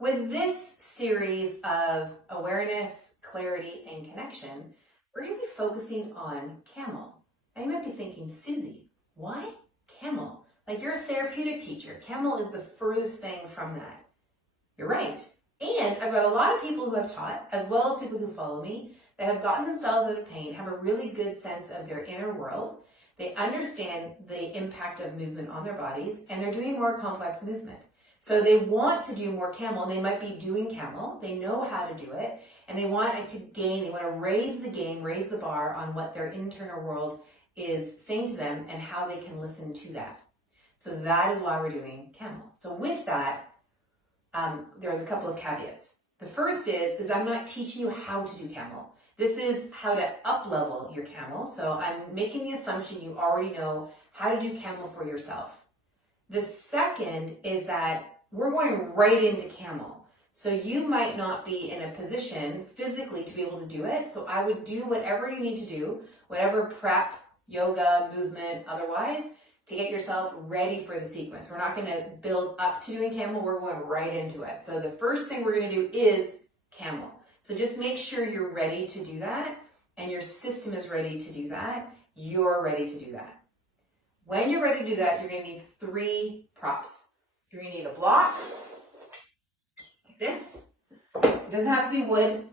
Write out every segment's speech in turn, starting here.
With this series of awareness, clarity, and connection, we're going to be focusing on Camel. Now you might be thinking, Susie, why Camel? Like, you're a therapeutic teacher. Camel is the furthest thing from that. You're right. And I've got a lot of people who have taught, as well as people who follow me, that have gotten themselves out of pain, have a really good sense of their inner world. They understand the impact of movement on their bodies, and they're doing more complex movement. So they want to do more Camel, and they might be doing Camel. They know how to do it, and they want to gain, they want to raise the game, raise the bar on what their internal world is saying to them and how they can listen to that. So that is why we're doing Camel. So with that, there's a couple of caveats. The first is I'm not teaching you how to do Camel. This is how to up-level your Camel. So I'm making the assumption you already know how to do Camel for yourself. The second is that we're going right into Camel. So you might not be in a position physically to be able to do it. So I would do whatever you need to do, whatever prep, yoga, movement, otherwise, to get yourself ready for the sequence. We're not going to build up to doing Camel. We're going right into it. So the first thing we're going to do is Camel. So just make sure you're ready to do that, and your system is ready to do that. You're ready to do that. When you're ready to do that, you're going to need 3 props. You're going to need a block, like this. It doesn't have to be wood.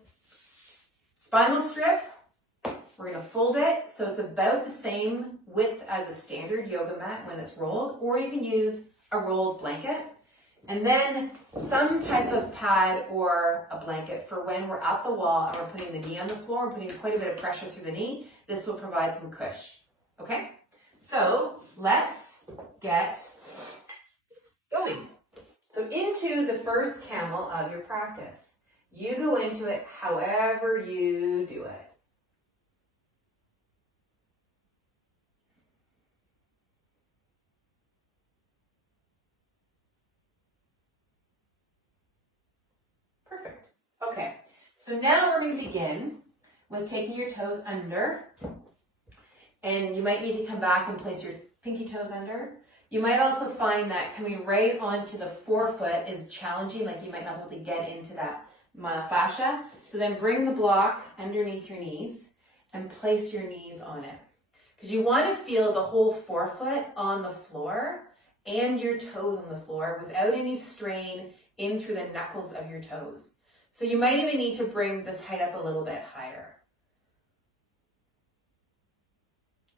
Spinal strip. We're going to fold it so it's about the same width as a standard yoga mat when it's rolled, or you can use a rolled blanket. And then some type of pad or a blanket for when we're at the wall and we're putting the knee on the floor, we're putting quite a bit of pressure through the knee. This will provide some cush. Okay? So let's get going. So into the first Camel of your practice. You go into it however you do it. Perfect. Okay, so now we're going to begin with taking your toes under. And you might need to come back and place your pinky toes under. You might also find that coming right onto the forefoot is challenging, like you might not be able to get into that fascia. So then bring the block underneath your knees and place your knees on it. Because you want to feel the whole forefoot on the floor and your toes on the floor without any strain in through the knuckles of your toes. So you might even need to bring this height up a little bit higher.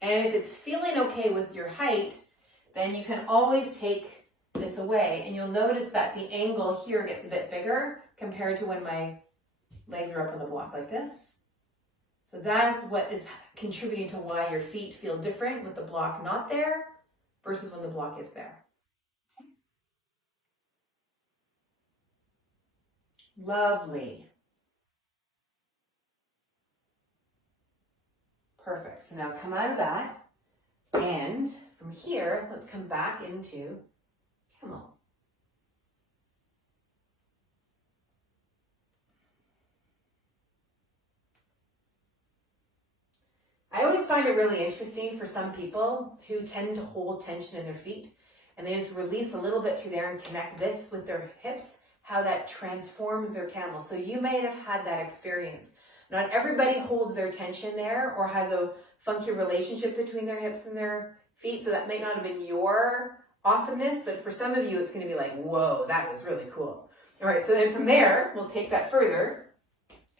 And if it's feeling okay with your height, then you can always take this away. And you'll notice that the angle here gets a bit bigger compared to when my legs are up on the block like this. So that's what is contributing to why your feet feel different with the block not there versus when the block is there. Lovely. Perfect. So now come out of that, and from here, let's come back into Camel. I always find it really interesting for some people who tend to hold tension in their feet, and they just release a little bit through there and connect this with their hips, how that transforms their Camel. So you may have had that experience. Not everybody holds their tension there or has a funky relationship between their hips and their feet, so that may not have been your awesomeness, but for some of you, it's going to be like, whoa, that was really cool. All right, so then from there, we'll take that further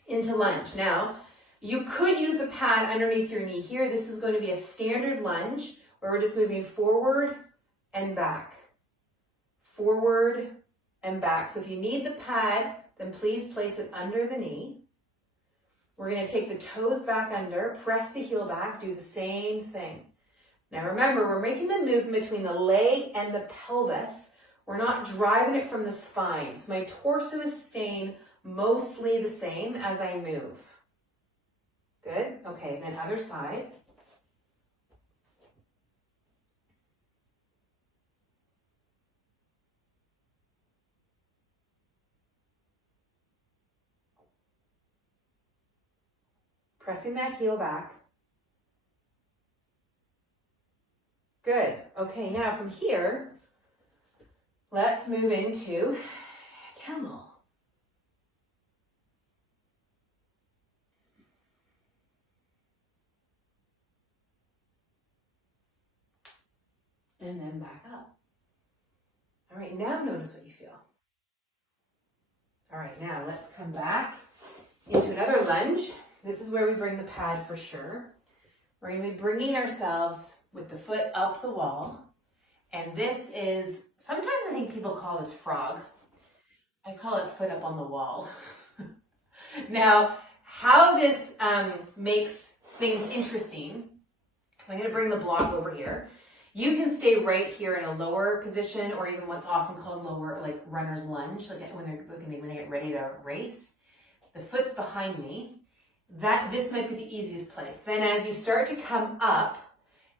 into lunge. Now, you could use a pad underneath your knee here. This is going to be a standard lunge where we're just moving forward and back. Forward and back. So if you need the pad, then please place it under the knee. We're going to take the toes back under, press the heel back, do the same thing. Now remember, we're making the movement between the leg and the pelvis. We're not driving it from the spine. So my torso is staying mostly the same as I move. Good. Okay, then other side. Pressing that heel back. Good. Okay, now from here, let's move into Camel. and then back up. All right, now notice what you feel. All right, now let's come back into another lunge. This is where we bring the pad for sure. We're going to be bringing ourselves with the foot up the wall. And this is, sometimes I think people call this frog. I call it foot up on the wall. Now, how this makes things interesting, so I'm going to bring the block over here. You can stay right here in a lower position, or even what's often called lower, like runner's lunge, like when they get ready to race. The foot's behind me. This might be the easiest place. Then as you start to come up,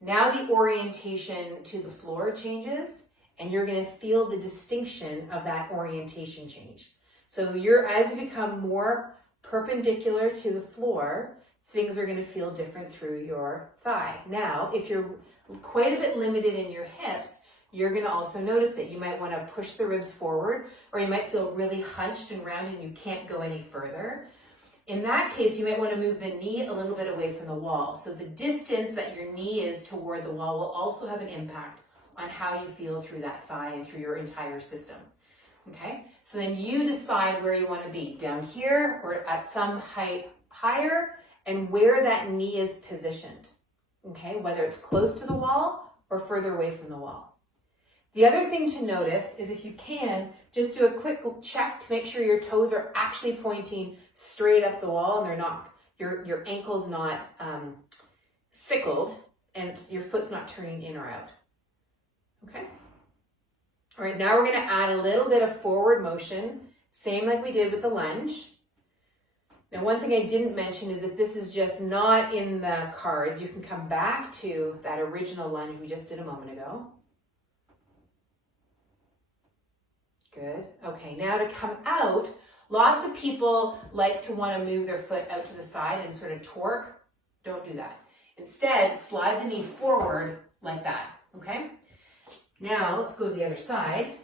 now the orientation to the floor changes, and you're going to feel the distinction of that orientation change. So as you become more perpendicular to the floor, things are going to feel different through your thigh. Now, if you're quite a bit limited in your hips, you're going to also notice it. You might want to push the ribs forward, or you might feel really hunched and rounded and you can't go any further. In that case, you might want to move the knee a little bit away from the wall. So the distance that your knee is toward the wall will also have an impact on how you feel through that thigh and through your entire system. Okay, so then you decide where you want to be, down here or at some height higher, and where that knee is positioned. Okay, whether it's close to the wall or further away from the wall. The other thing to notice is, if you can, just do a quick check to make sure your toes are actually pointing straight up the wall and they're not, your ankle's not sickled and your foot's not turning in or out. Okay. All right, now we're going to add a little bit of forward motion, same like we did with the lunge. Now, one thing I didn't mention is that this is just not in the cards. You can come back to that original lunge we just did a moment ago. Good. Okay, now to come out, lots of people like to want to move their foot out to the side and sort of torque. Don't do that. Instead, slide the knee forward like that, okay? Now, let's go to the other side.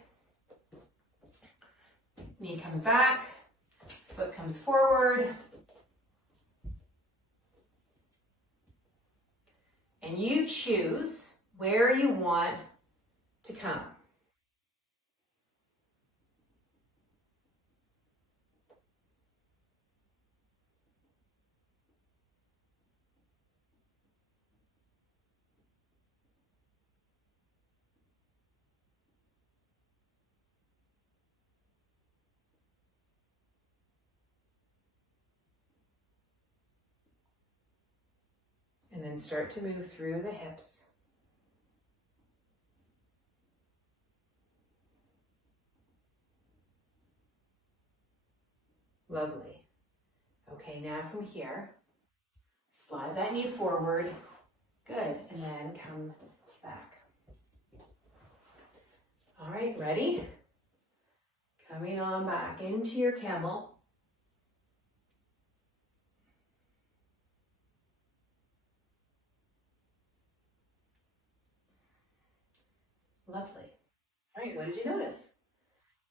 Knee comes back, foot comes forward. And you choose where you want to come. And then start to move through the hips. Lovely. Okay, now from here, slide that knee forward. Good, and then come back. All right, ready? Coming on back into your camel. Lovely. All right, what did you notice?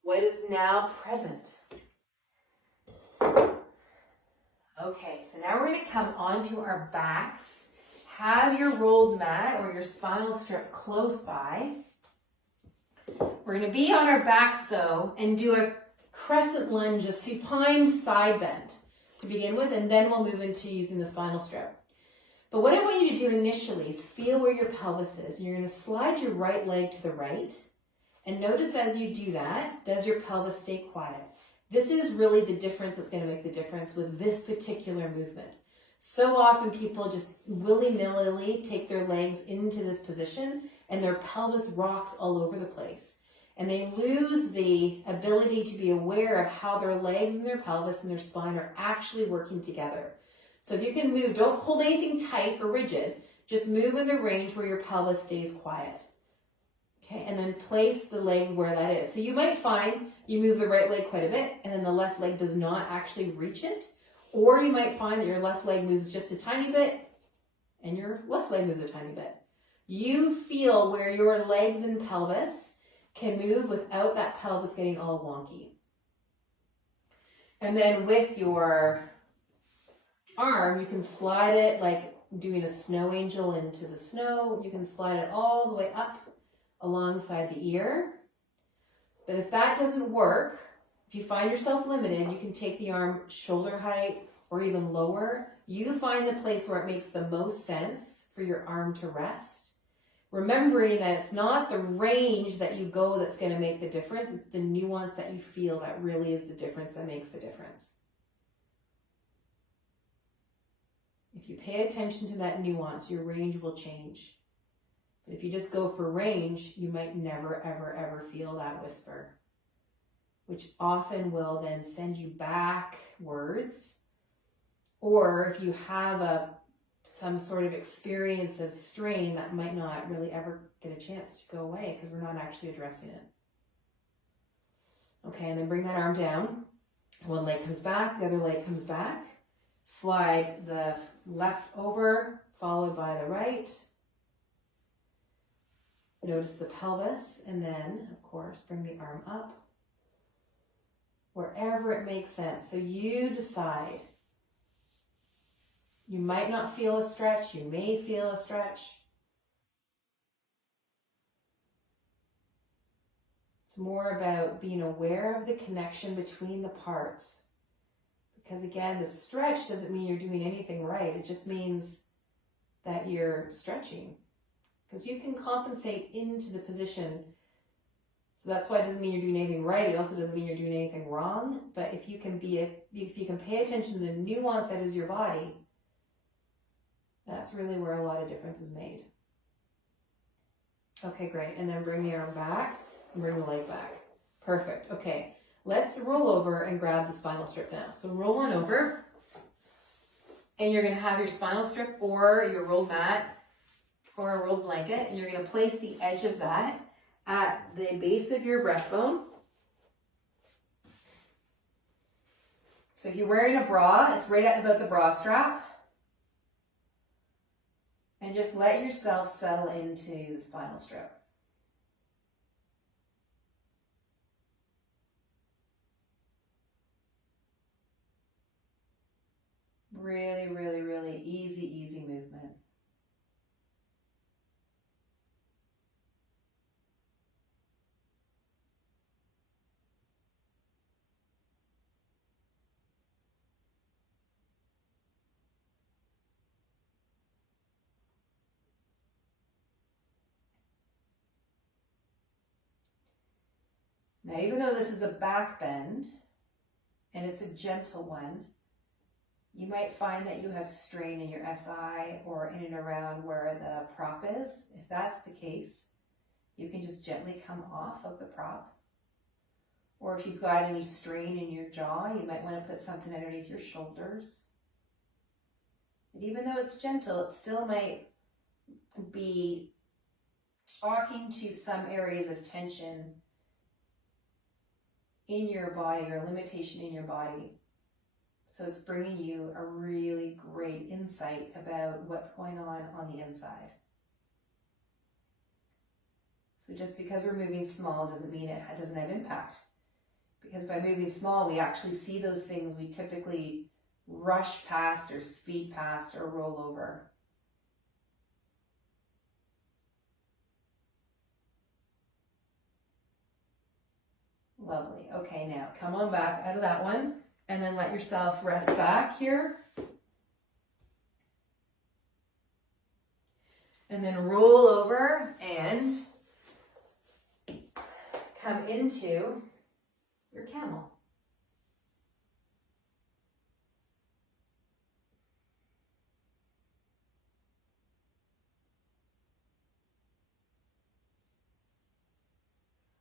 What is now present? Okay, so now we're going to come onto our backs. Have your rolled mat or your spinal strip close by. We're going to be on our backs though and do a crescent lunge, a supine side bend to begin with, and then we'll move into using the spinal strip. But what I want you to do initially is feel where your pelvis is. You're going to slide your right leg to the right, and notice as you do that, does your pelvis stay quiet? This is really the difference that's going to make the difference with this particular movement. So often people just willy-nilly take their legs into this position and their pelvis rocks all over the place. And they lose the ability to be aware of how their legs and their pelvis and their spine are actually working together. So if you can move, don't hold anything tight or rigid, just move in the range where your pelvis stays quiet. Okay, and then place the legs where that is. So you might find you move the right leg quite a bit and then the left leg does not actually reach it. Or you might find that your left leg moves just a tiny bit and your left leg moves a tiny bit. You feel where your legs and pelvis can move without that pelvis getting all wonky. And then with your arm, you can slide it like doing a snow angel into the snow. You can slide it all the way up alongside the ear. But if that doesn't work, if you find yourself limited, you can take the arm shoulder height or even lower. You find the place where it makes the most sense for your arm to rest. Remembering that it's not the range that you go that's going to make the difference. It's the nuance that you feel that really is the difference that makes the difference. If you pay attention to that nuance, your range will change. But if you just go for range, you might never, ever, ever feel that whisper, which often will then send you backwards. Or if you have some sort of experience of strain, that might not really ever get a chance to go away because we're not actually addressing it. Okay, and then bring that arm down. One leg comes back, the other leg comes back. Slide the left over, followed by the right. Notice the pelvis, and then, of course, bring the arm up wherever it makes sense. So you decide. You might not feel a stretch. You may feel a stretch. It's more about being aware of the connection between the parts. Because again, the stretch doesn't mean you're doing anything right. It just means that you're stretching. Because you can compensate into the position. So that's why it doesn't mean you're doing anything right. It also doesn't mean you're doing anything wrong. But if you can pay attention to the nuance that is your body, that's really where a lot of difference is made. Okay, great. And then bring the arm back and bring the leg back. Perfect. Okay, let's roll over and grab the spinal strip now. So roll on over, and you're going to have your spinal strip or your rolled mat or a rolled blanket, and you're going to place the edge of that at the base of your breastbone. So if you're wearing a bra, it's right at about the bra strap. And just let yourself settle into the spinal strip. Really, really, really easy movement. Now, even though this is a back bend, and it's a gentle one, you might find that you have strain in your SI or in and around where the prop is. If that's the case, you can just gently come off of the prop. Or if you've got any strain in your jaw, you might want to put something underneath your shoulders. And even though it's gentle, it still might be talking to some areas of tension in your body or limitation in your body. So it's bringing you a really great insight about what's going on the inside. So just because we're moving small doesn't mean it doesn't have impact. Because by moving small, we actually see those things we typically rush past or speed past or roll over. Lovely. Okay, now come on back out of that one and then let yourself rest back here. And then roll over and come into your camel.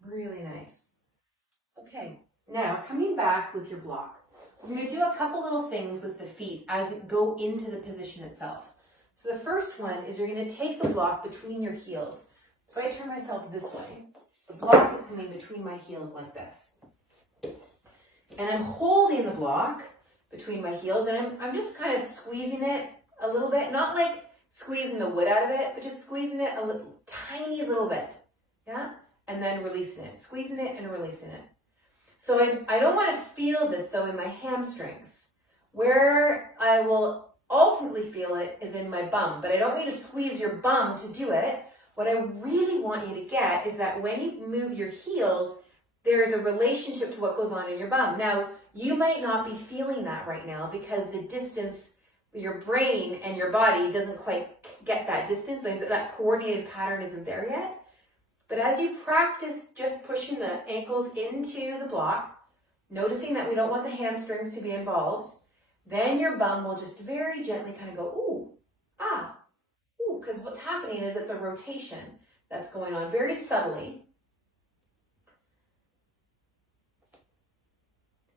Really nice. Okay, now coming back with your block. We're going to do a couple little things with the feet as we go into the position itself. So the first one is you're going to take the block between your heels. So I turn myself this way. The block is coming between my heels like this. And I'm holding the block between my heels, and I'm just kind of squeezing it a little bit. Not like squeezing the wood out of it, but just squeezing it a little, tiny little bit. Yeah? And then releasing it. Squeezing it and releasing it. So I don't want to feel this, though, in my hamstrings. Where I will ultimately feel it is in my bum, but I don't need to squeeze your bum to do it. What I really want you to get is that when you move your heels, there is a relationship to what goes on in your bum. Now, you might not be feeling that right now because the distance, your brain and your body doesn't quite get that distance. Like that coordinated pattern isn't there yet. But as you practice just pushing the ankles into the block, noticing that we don't want the hamstrings to be involved, then your bum will just very gently kind of go, ooh, ah, ooh, because what's happening is it's a rotation that's going on very subtly.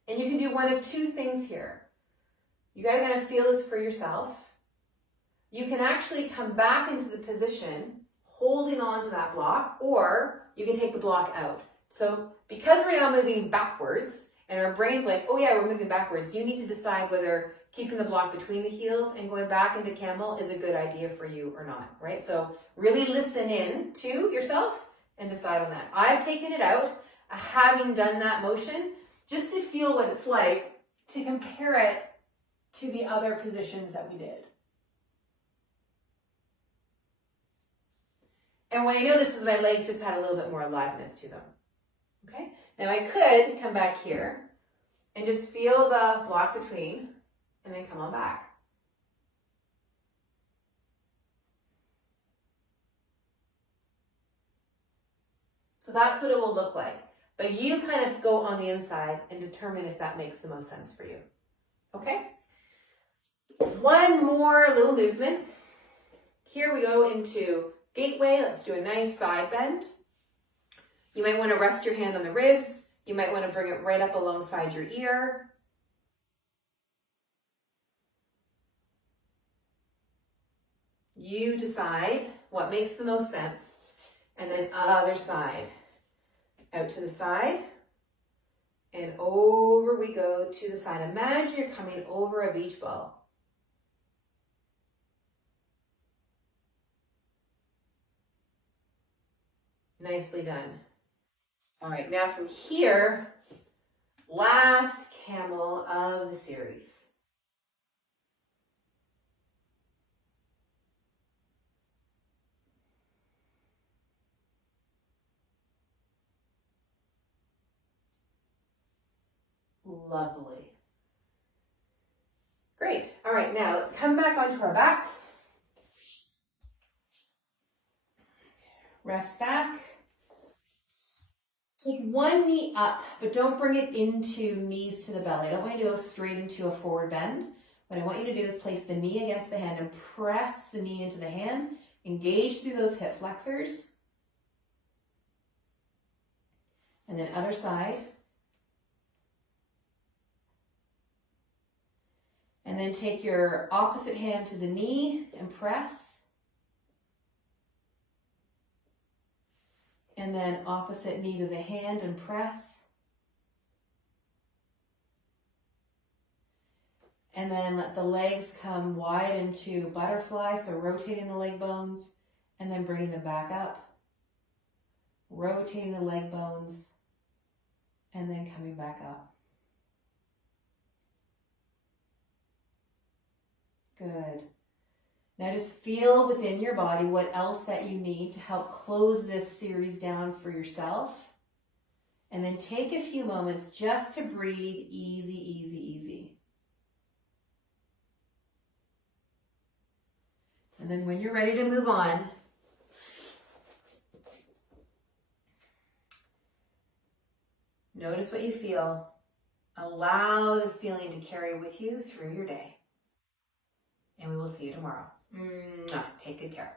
And you can do one of two things here. You got to kind of feel this for yourself. You can actually come back into the position holding on to that block, or you can take the block out. So because we're now moving backwards and our brain's like, oh yeah, we're moving backwards, you need to decide whether keeping the block between the heels and going back into camel is a good idea for you or not, right? So really listen in to yourself and decide on that. I've taken it out, having done that motion, just to feel what it's like to compare it to the other positions that we did. And what I noticed is my legs just had a little bit more aliveness to them. Okay? Now I could come back here and just feel the block between and then come on back. So that's what it will look like. But you kind of go on the inside and determine if that makes the most sense for you. Okay? One more little movement. Here we go into gateway. Let's do a nice side bend. You might want to rest your hand on the ribs. You might want to bring it right up alongside your ear. You decide what makes the most sense. And then other side. Out to the side. And over we go to the side. Imagine you're coming over a beach ball. Nicely done. All right, now from here, last camel of the series. Lovely. Great. All right, now let's come back onto our backs. Rest back. Take one knee up, but don't bring it into knees to the belly. I don't want you to go straight into a forward bend. What I want you to do is place the knee against the hand and press the knee into the hand. Engage through those hip flexors. And then other side. And then take your opposite hand to the knee and press. And then opposite knee to the hand and press. And then let the legs come wide into butterfly, so rotating the leg bones and then bringing them back up. Rotating the leg bones and then coming back up. Good. Now just feel within your body what else that you need to help close this series down for yourself. And then take a few moments just to breathe easy, easy, easy. And then when you're ready to move on, notice what you feel. Allow this feeling to carry with you through your day. And we will see you tomorrow. Take good care.